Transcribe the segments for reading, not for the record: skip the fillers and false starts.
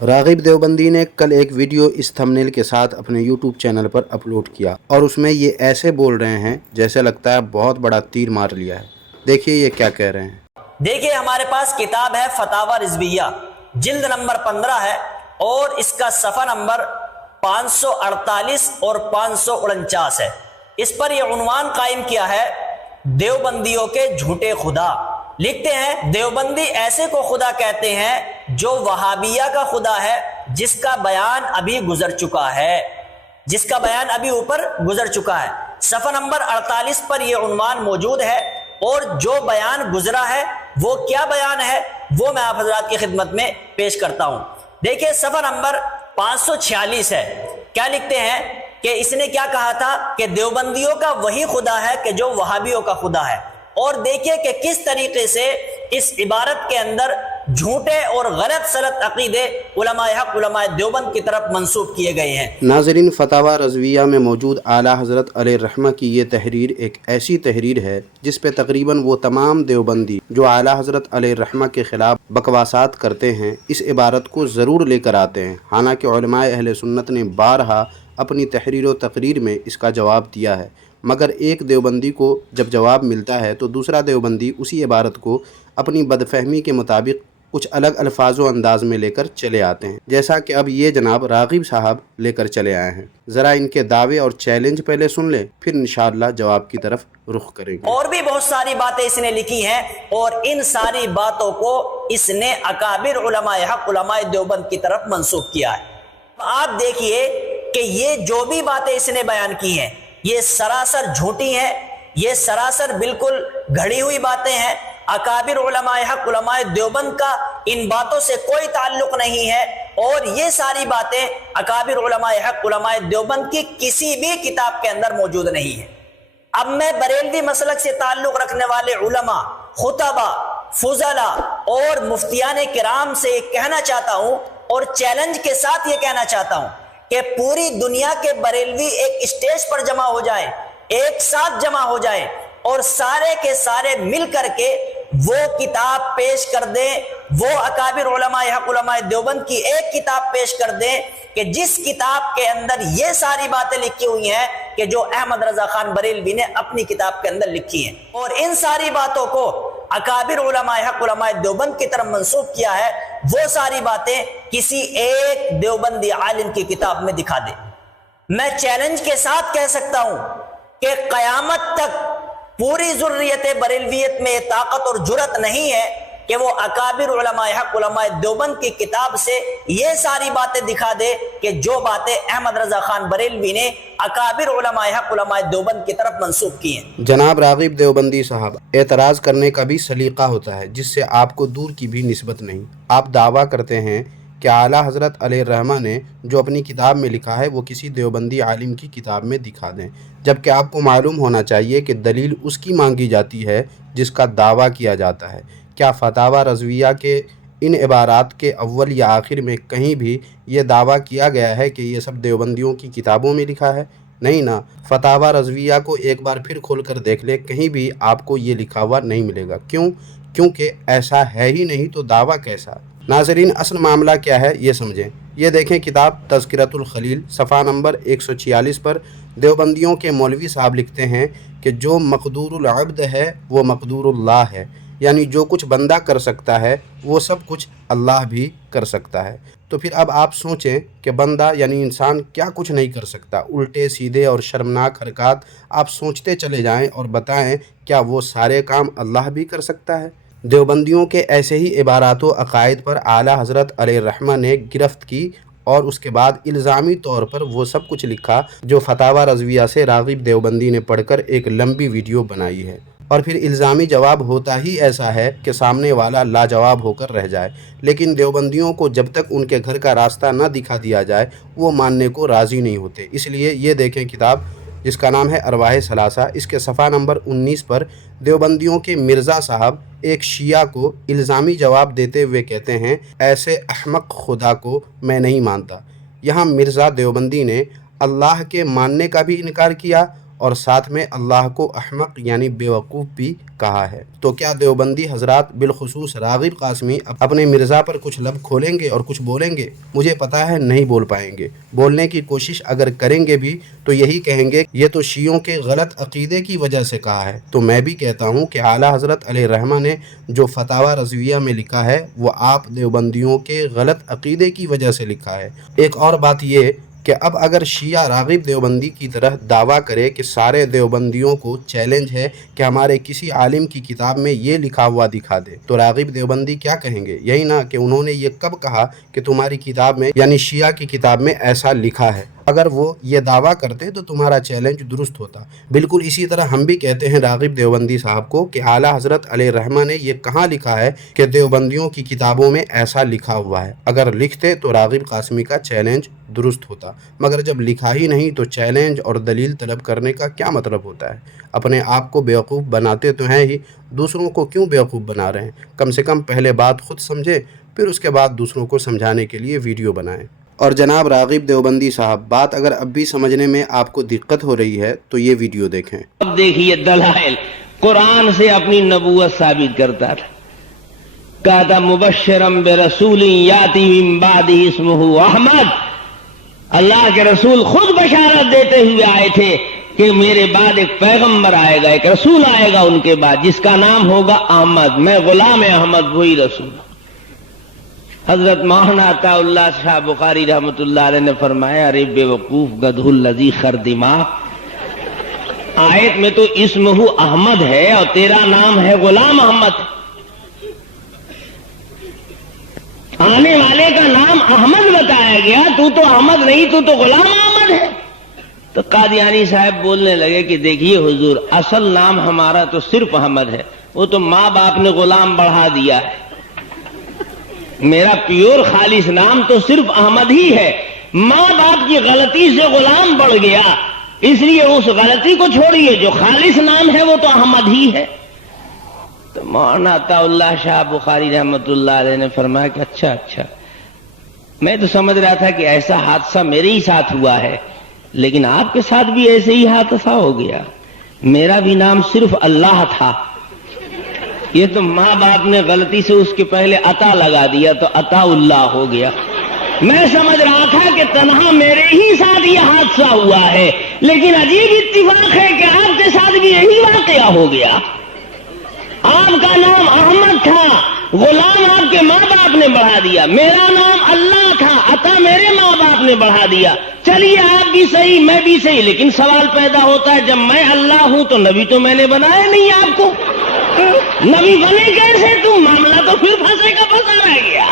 راغب دیوبندی نے کل ایک ویڈیو اس تھمبنیل کے ساتھ اپنے یوٹیوب چینل پر اپلوڈ کیا اور اس میں یہ ایسے بول رہے ہیں جیسے لگتا ہے بہت بڑا تیر مار لیا ہے۔ دیکھیے یہ کیا کہہ رہے ہیں۔ دیکھیے ہمارے پاس کتاب ہے فتاوی رضویہ، جلد نمبر 15 ہے اور اس کا صفحہ نمبر 548 اور 549 ہے۔ اس پر یہ عنوان قائم کیا ہے، دیوبندیوں کے جھوٹے خدا۔ لکھتے ہیں دیوبندی ایسے کو خدا کہتے ہیں جو وہابیہ کا خدا ہے، جس کا بیان ابھی گزر چکا ہے، جس کا بیان ابھی اوپر گزر چکا ہے۔ صفحہ نمبر 48 پر یہ عنوان موجود ہے اور جو بیان گزرا ہے وہ کیا بیان ہے وہ میں آپ حضرات کی خدمت میں پیش کرتا ہوں۔ دیکھیں صفحہ نمبر 546 ہے۔ کیا لکھتے ہیں کہ اس نے کیا کہا تھا کہ دیوبندیوں کا وہی خدا ہے کہ جو وہابیوں کا خدا ہے، اور دیکھیے کہ کس طریقے سے اس عبارت کے اندر جھوٹے اور غلط سلط عقیدے علماء حق علماء دیوبند کی طرف منسوب کیے گئے ہیں۔ ناظرین، فتاوی رضویہ میں موجود اعلیٰ حضرت علیہ الرحمہ کی یہ تحریر ایک ایسی تحریر ہے جس پہ تقریباً وہ تمام دیوبندی جو اعلیٰ حضرت علیہ الرحمہ کے خلاف بکواسات کرتے ہیں اس عبارت کو ضرور لے کر آتے ہیں، حالانکہ علماء اہل سنت نے بارہا اپنی تحریر و تقریر میں اس کا جواب دیا ہے، مگر ایک دیوبندی کو جب جواب ملتا ہے تو دوسرا دیوبندی اسی عبارت کو اپنی بدفہمی کے مطابق کچھ الگ الفاظ و انداز میں لے کر چلے آتے ہیں، جیسا کہ اب یہ جناب راغب صاحب لے کر چلے آئے ہیں۔ ذرا ان کے دعوے اور چیلنج پہلے سن لیں، پھر انشاءاللہ جواب کی طرف رخ کریں گے۔ اور بھی بہت ساری باتیں اس نے لکھی ہیں اور ان ساری باتوں کو اس نے اکابر علماء حق علماء دیوبند کی طرف منسوب کیا ہے۔ آپ دیکھیے کہ یہ جو بھی باتیں اس نے بیان کی ہیں یہ سراسر جھوٹی ہیں، یہ سراسر بالکل گھڑی ہوئی باتیں ہیں۔ اکابر علماء حق علماء دیوبند کا ان باتوں سے کوئی تعلق نہیں ہے، اور یہ ساری باتیں اکابر علماء حق علماء دیوبند کی کسی بھی کتاب کے اندر موجود نہیں ہے۔ اب میں بریلوی مسلک سے تعلق رکھنے والے علماء، خطبہ، فضلاء اور مفتیان کرام سے کہنا چاہتا ہوں اور چیلنج کے ساتھ یہ کہنا چاہتا ہوں کہ پوری دنیا کے بریلوی ایک اسٹیج پر جمع ہو جائیں، ایک ساتھ جمع ہو جائیں اور سارے کے سارے مل کر کے وہ کتاب پیش کر دیں، وہ اکابر علماء حق علماء دیوبند کی ایک کتاب پیش کر دیں کہ جس کتاب کے اندر یہ ساری باتیں لکھی ہوئی ہیں کہ جو احمد رضا خان بریلوی نے اپنی کتاب کے اندر لکھی ہیں، اور ان ساری باتوں کو اکابر علماء حق علماء دیوبند کی طرف منسوب کیا ہے، وہ ساری باتیں کسی ایک دیوبندی عالم کی کتاب میں دکھا دے۔ میں چیلنج کے ساتھ کہہ سکتا ہوں کہ قیامت تک پوری ذریت بریلویت میں طاقت اور جرت نہیں ہے کہ وہ اکابر علماء حق علماء دیوبند کی کتاب سے یہ ساری باتیں دکھا دے کہ جو باتیں احمد رضا خان بریلوی نے اکابر علماء حق علماء دیوبند کی طرف منسوب کی ہیں۔ جناب راغب دیوبندی صاحب، اعتراض کرنے کا بھی سلیقہ ہوتا ہے جس سے آپ کو دور کی بھی نسبت نہیں۔ آپ دعویٰ کرتے ہیں کہ اعلیٰ حضرت علیہ الرحمہ نے جو اپنی کتاب میں لکھا ہے وہ کسی دیوبندی عالم کی کتاب میں دکھا دیں، جبکہ آپ کو معلوم ہونا چاہیے کہ دلیل اس کی مانگی جاتی ہے جس کا دعویٰ کیا جاتا ہے۔ کیا فتاوی رضویہ کے ان عبارات کے اول یا آخر میں کہیں بھی یہ دعویٰ کیا گیا ہے کہ یہ سب دیوبندیوں کی کتابوں میں لکھا ہے؟ نہیں نا۔ فتاوی رضویہ کو ایک بار پھر کھول کر دیکھ لے، کہیں بھی آپ کو یہ لکھا ہوا نہیں ملے گا۔ کیوں؟ کیونکہ ایسا ہے ہی نہیں تو دعویٰ کیسا؟ ناظرین، اصل معاملہ کیا ہے یہ سمجھیں۔ یہ دیکھیں کتاب تذکرۃ الخلیل، صفحہ نمبر 146 پر دیوبندیوں کے مولوی صاحب لکھتے ہیں کہ جو مقدور العبد ہے وہ مقدور اللہ ہے، یعنی جو کچھ بندہ کر سکتا ہے وہ سب کچھ اللہ بھی کر سکتا ہے۔ تو پھر اب آپ سوچیں کہ بندہ یعنی انسان کیا کچھ نہیں کر سکتا؟ الٹے سیدھے اور شرمناک حرکات آپ سوچتے چلے جائیں اور بتائیں کیا وہ سارے کام اللہ بھی کر سکتا ہے؟ دیوبندیوں کے ایسے ہی عبارات و عقائد پر اعلیٰ حضرت علیہ الرحمہ نے گرفت کی اور اس کے بعد الزامی طور پر وہ سب کچھ لکھا جو فتاوی رضویہ سے راغب دیوبندی نے پڑھ کر ایک لمبی ویڈیو بنائی ہے، اور پھر الزامی جواب ہوتا ہی ایسا ہے کہ سامنے والا لاجواب ہو کر رہ جائے۔ لیکن دیوبندیوں کو جب تک ان کے گھر کا راستہ نہ دکھا دیا جائے وہ ماننے کو راضی نہیں ہوتے۔ اس لیے یہ دیکھیں کتاب جس کا نام ہے ارواح ثلاثہ، اس کے صفحہ نمبر 19 پر دیوبندیوں کے مرزا صاحب ایک شیعہ کو الزامی جواب دیتے ہوئے کہتے ہیں، ایسے احمق خدا کو میں نہیں مانتا۔ یہاں مرزا دیوبندی نے اللہ کے ماننے کا بھی انکار کیا اور ساتھ میں اللہ کو احمق یعنی بیوقوف بھی کہا ہے۔ تو کیا دیوبندی حضرات بالخصوص راغب قاسمی اپنے مرزا پر کچھ لب کھولیں گے اور کچھ بولیں گے؟ مجھے پتا ہے نہیں بول پائیں گے۔ بولنے کی کوشش اگر کریں گے بھی تو یہی کہیں گے یہ تو شیعوں کے غلط عقیدے کی وجہ سے کہا ہے۔ تو میں بھی کہتا ہوں کہ اعلیٰ حضرت علیہ الرحمہ نے جو فتاوی رضویہ میں لکھا ہے وہ آپ دیوبندیوں کے غلط عقیدے کی وجہ سے لکھا ہے۔ ایک اور بات یہ کہ اب اگر شیعہ راغب دیوبندی کی طرح دعویٰ کرے کہ سارے دیوبندیوں کو چیلنج ہے کہ ہمارے کسی عالم کی کتاب میں یہ لکھا ہوا دکھا دے، تو راغب دیوبندی کیا کہیں گے؟ یہی نا کہ انہوں نے یہ کب کہا کہ تمہاری کتاب میں یعنی شیعہ کی کتاب میں ایسا لکھا ہے؟ اگر وہ یہ دعویٰ کرتے تو تمہارا چیلنج درست ہوتا۔ بالکل اسی طرح ہم بھی کہتے ہیں راغب دیوبندی صاحب کو کہ اعلیٰ حضرت علیہ الرحمہ نے یہ کہاں لکھا ہے کہ دیوبندیوں کی کتابوں میں ایسا لکھا ہوا ہے؟ اگر لکھتے تو راغب قاسمی کا چیلنج درست ہوتا، مگر جب لکھا ہی نہیں تو چیلنج اور دلیل طلب کرنے کا کیا مطلب ہوتا ہے؟ اپنے آپ کو بیوقوف بناتے تو ہیں ہی، دوسروں کو کیوں بیوقوف بنا رہے ہیں؟ کم سے کم پہلے بات خود سمجھیں، پھر اس کے بعد دوسروں کو سمجھانے کے لیے ویڈیو بنائیں۔ اور جناب راغب دیوبندی صاحب، بات اگر اب بھی سمجھنے میں آپ کو دقت ہو رہی ہے تو یہ ویڈیو دیکھیں۔ اب دیکھیے دلائل، قرآن سے اپنی نبوت ثابت کرتا تھا، کہا تھا مبشرم برسول یاتی من بعدہ اسمہ احمد، اللہ کے رسول خود بشارت دیتے ہوئے آئے تھے کہ میرے بعد ایک پیغمبر آئے گا، ایک رسول آئے گا ان کے بعد جس کا نام ہوگا احمد، میں غلام احمد وہی رسول۔ حضرت مولانا عطا اللہ شاہ بخاری رحمۃ اللہ علیہ نے فرمایا ارے بے وقوف گدھو الذی خر دماغ، آیت میں تو اسمہ احمد ہے اور تیرا نام ہے غلام احمد، آنے والے کا نام احمد بتایا گیا، تو احمد نہیں، تو غلام احمد ہے۔ تو قادیانی صاحب بولنے لگے کہ دیکھیے حضور، اصل نام ہمارا تو صرف احمد ہے، وہ تو ماں باپ نے غلام بڑھا دیا ہے، میرا پیور خالص نام تو صرف احمد ہی ہے، ماں باپ کی غلطی سے غلام بڑھ گیا، اس لیے اس غلطی کو چھوڑیے، جو خالص نام ہے وہ تو احمد ہی ہے۔ تو مولانا عطا اللہ شاہ بخاری رحمۃ اللہ علیہ نے فرمایا کہ اچھا، میں تو سمجھ رہا تھا کہ ایسا حادثہ میرے ہی ساتھ ہوا ہے، لیکن آپ کے ساتھ بھی ایسے ہی حادثہ ہو گیا، میرا بھی نام صرف اللہ تھا، یہ تو ماں باپ نے غلطی سے اس کے پہلے عطا لگا دیا تو عطا اللہ ہو گیا۔ میں سمجھ رہا تھا کہ تنہا میرے ہی ساتھ یہ حادثہ ہوا ہے، لیکن عجیب اتفاق ہے کہ آپ کے ساتھ بھی یہی واقعہ ہو گیا۔ آپ کا نام احمد تھا، غلام آپ کے ماں باپ نے بڑھا دیا، میرا نام اللہ تھا، عطا میرے ماں باپ نے بڑھا دیا۔ چلیے آپ بھی صحیح، میں بھی صحیح، لیکن سوال پیدا ہوتا ہے جب میں اللہ ہوں تو نبی تو میں نے بنایا نہیں آپ کو، نبی بنے کیسے تم؟ معاملہ تو پھر پھنسے کا پھنسا رہ گیا۔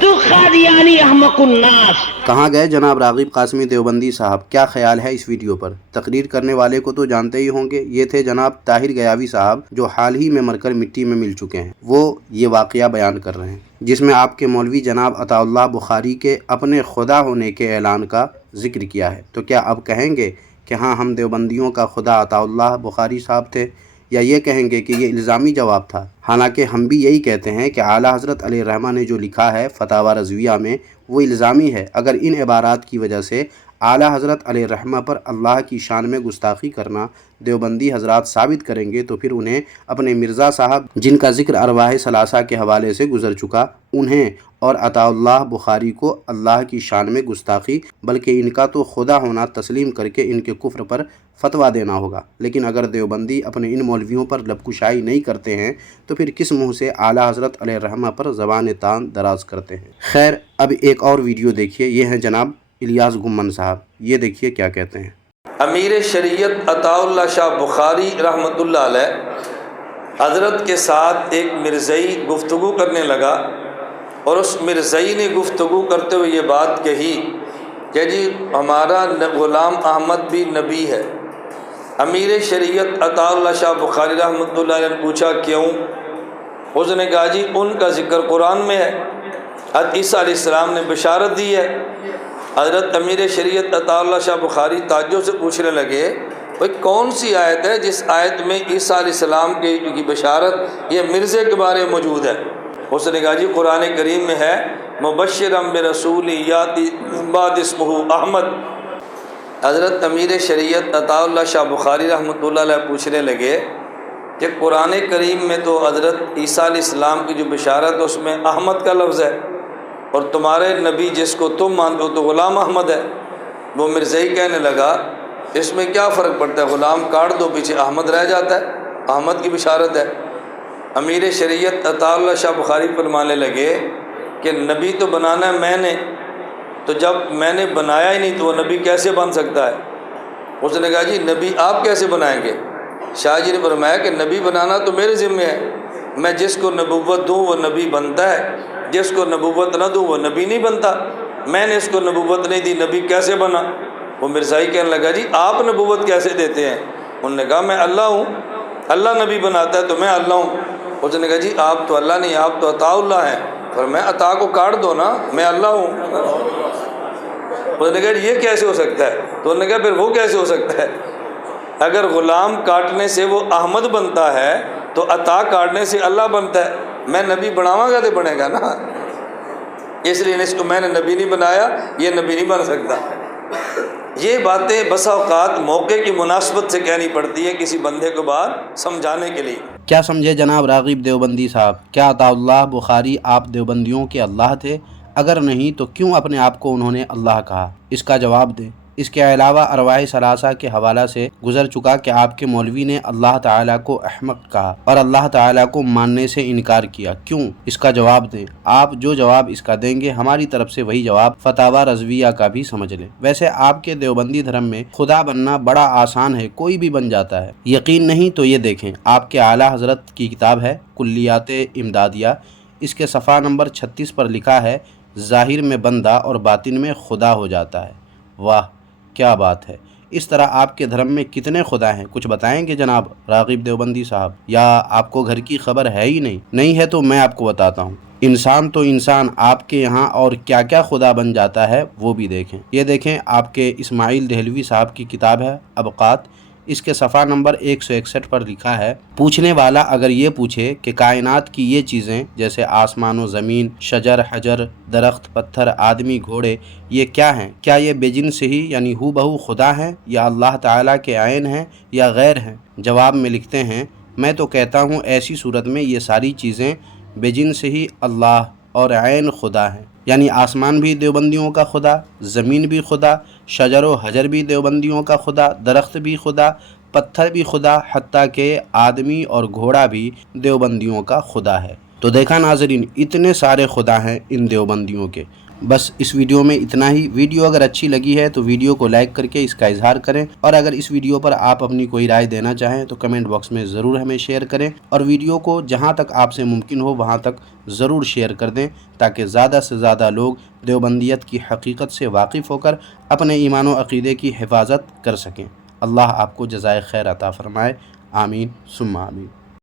تو قادیانی احمق الناس۔ کہاں گئے جناب راغب قاسمی دیوبندی صاحب؟ کیا خیال ہے اس ویڈیو پر؟ تقریر کرنے والے کو تو جانتے ہی ہوں گے، یہ تھے جناب طاہر گیاوی صاحب، جو حال ہی میں مر کر مٹی میں مل چکے ہیں۔ وہ یہ واقعہ بیان کر رہے ہیں جس میں آپ کے مولوی جناب عطا اللہ بخاری کے اپنے خدا ہونے کے اعلان کا ذکر کیا ہے۔ تو کیا اب کہیں گے کہ ہاں ہم دیوبندیوں کا خدا عطا اللہ بخاری صاحب تھے، یا یہ کہیں گے کہ یہ الزامی جواب تھا؟ حالانکہ ہم بھی یہی کہتے ہیں کہ اعلیٰ حضرت علیہ الرحمہ نے جو لکھا ہے فتاوی رضویہ میں وہ الزامی ہے۔ اگر ان عبارات کی وجہ سے اعلیٰ حضرت علیہ الرحمہ پر اللہ کی شان میں گستاخی کرنا دیوبندی حضرات ثابت کریں گے تو پھر انہیں اپنے مرزا صاحب، جن کا ذکر ارواح ثلاثہ کے حوالے سے گزر چکا، انہیں اور عطا اللہ بخاری کو اللہ کی شان میں گستاخی بلکہ ان کا تو خدا ہونا تسلیم کر کے ان کے کفر پر فتویٰ دینا ہوگا۔ لیکن اگر دیوبندی اپنے ان مولویوں پر لب کشائی نہیں کرتے ہیں تو پھر کس منہ سے اعلیٰ حضرت علیہ الرحمہ پر زبان تان دراز کرتے ہیں؟ خیر، اب ایک اور ویڈیو دیکھیے، یہ ہیں جناب الیاس گمن صاحب، یہ دیکھیے کیا کہتے ہیں۔ امیر شریعت عطا اللہ شاہ بخاری رحمۃ اللہ علیہ حضرت کے ساتھ ایک مرزائی گفتگو کرنے لگا، اور اس مرزائی نے گفتگو کرتے ہوئے یہ بات کہی کہ جی ہمارا غلام احمد بھی نبی ہے۔ امیر شریعت عطا اللہ شاہ بخاری رحمۃ اللہ علیہ نے پوچھا کیوں؟ اس نے کہا جی ان کا ذکر قرآن میں ہے، حضرت عیسیٰ علیہ السلام نے بشارت دی ہے۔ حضرت امیر شریعت عطا اللہ شاہ بخاری تعجب سے پوچھنے لگے بھائی کون سی آیت ہے جس آیت میں عیسیٰ علیہ السلام کی بشارت یہ مرزے کے بارے میں موجود ہے؟ اس نے کہا جی قرآن کریم میں ہے مبشرم برسول یاتی من بعد اسمہ احمد۔ حضرت امیر شریعت عطا اللہ شاہ بخاری رحمۃ اللہ علیہ پوچھنے لگے کہ قرآن کریم میں تو حضرت عیسیٰ علیہ السلام کی جو بشارت ہے اس میں احمد کا لفظ ہے، اور تمہارے نبی جس کو تم مانتے ہو تو غلام احمد ہے۔ وہ مرزائی کہنے لگا اس میں کیا فرق پڑتا ہے، غلام کاٹ دو پیچھے احمد رہ جاتا ہے، احمد کی بشارت ہے۔ امیر شریعت عطا اللہ شاہ بخاری فرمانے لگے کہ نبی تو بنانا ہے میں نے، تو جب میں نے بنایا ہی نہیں تو وہ نبی کیسے بن سکتا ہے؟ اس نے کہا جی نبی آپ کیسے بنائیں گے؟ شاہ جی نے فرمایا کہ نبی بنانا تو میرے ذمہ ہے، میں جس کو نبوت دوں وہ نبی بنتا ہے، جس کو نبوت نہ دوں وہ نبی نہیں بنتا۔ میں نے اس کو نبوت نہیں دی، نبی کیسے بنا؟ وہ مرزائی کہنے لگا جی آپ نبوت کیسے دیتے ہیں؟ انہوں نے کہا میں اللہ ہوں، اللہ نبی بناتا ہے تو میں اللہ ہوں۔ اس نے کہا جی آپ تو اللہ نہیں، آپ تو عطا اللہ ہیں۔ پر میں عطا کو کاٹ دو نا، میں اللہ ہوں۔ اس نے کہا یہ کیسے ہو سکتا ہے؟ تو انہوں نے کہا پھر وہ کیسے ہو سکتا ہے؟ اگر غلام کاٹنے سے وہ احمد بنتا ہے تو عطا کاٹنے سے اللہ بنتا ہے، میں نبی بناواں گا تو بنے گا نا، اس لیے اس کو میں نے نبی نہیں بنایا، یہ نبی نہیں بن سکتا۔ یہ باتیں بسا اوقات موقع کی مناسبت سے کہنی پڑتی ہے کسی بندے کو بات سمجھانے کے لیے۔ کیا سمجھے جناب راغب دیوبندی صاحب؟ کیا عطا اللہ بخاری آپ دیوبندیوں کے اللہ تھے؟ اگر نہیں تو کیوں اپنے آپ کو انہوں نے اللہ کہا؟ اس کا جواب دیں۔ اس کے علاوہ ارواح ثلاثہ کے حوالہ سے گزر چکا کہ آپ کے مولوی نے اللہ تعالیٰ کو احمق کہا اور اللہ تعالیٰ کو ماننے سے انکار کیا، کیوں؟ اس کا جواب دیں۔ آپ جو جواب اس کا دیں گے ہماری طرف سے وہی جواب فتاوی رضویہ کا بھی سمجھ لیں۔ ویسے آپ کے دیوبندی دھرم میں خدا بننا بڑا آسان ہے، کوئی بھی بن جاتا ہے۔ یقین نہیں تو یہ دیکھیں، آپ کے اعلیٰ حضرت کی کتاب ہے کلیات امدادیہ، اس کے صفحہ نمبر 36 پر لکھا ہے ظاہر میں بندہ اور باطن میں خدا ہو جاتا ہے۔ واہ کیا بات ہے! اس طرح آپ کے دھرم میں کتنے خدا ہیں، کچھ بتائیں گے جناب راغب دیوبندی صاحب؟ یا آپ کو گھر کی خبر ہے ہی نہیں ہے تو میں آپ کو بتاتا ہوں۔ انسان تو انسان، آپ کے یہاں اور کیا کیا خدا بن جاتا ہے وہ بھی دیکھیں۔ یہ دیکھیں آپ کے اسماعیل دہلوی صاحب کی کتاب ہے ابقات، اس کے صفحہ نمبر 161 پر لکھا ہے پوچھنے والا اگر یہ پوچھے کہ کائنات کی یہ چیزیں جیسے آسمان و زمین، شجر حجر، درخت پتھر، آدمی گھوڑے، یہ کیا ہیں؟ کیا یہ بے جن سے ہی یعنی ہو بہو خدا ہیں یا اللہ تعالیٰ کے عین ہیں یا غیر ہیں؟ جواب میں لکھتے ہیں میں تو کہتا ہوں ایسی صورت میں یہ ساری چیزیں بے جن سے ہی اللہ اور عین خدا ہیں، یعنی آسمان بھی دیوبندیوں کا خدا، زمین بھی خدا، شجر و حجر بھی دیوبندیوں کا خدا، درخت بھی خدا، پتھر بھی خدا، حتیٰ کہ آدمی اور گھوڑا بھی دیوبندیوں کا خدا ہے۔ تو دیکھا ناظرین، اتنے سارے خدا ہیں ان دیوبندیوں کے۔ بس اس ویڈیو میں اتنا ہی۔ ویڈیو اگر اچھی لگی ہے تو ویڈیو کو لائک کر کے اس کا اظہار کریں، اور اگر اس ویڈیو پر آپ اپنی کوئی رائے دینا چاہیں تو کمنٹ باکس میں ضرور ہمیں شیئر کریں، اور ویڈیو کو جہاں تک آپ سے ممکن ہو وہاں تک ضرور شیئر کر دیں تاکہ زیادہ سے زیادہ لوگ دیوبندیت کی حقیقت سے واقف ہو کر اپنے ایمان و عقیدے کی حفاظت کر سکیں۔ اللہ آپ کو جزائے خیر عطا فرمائے، آمین ثم آمین۔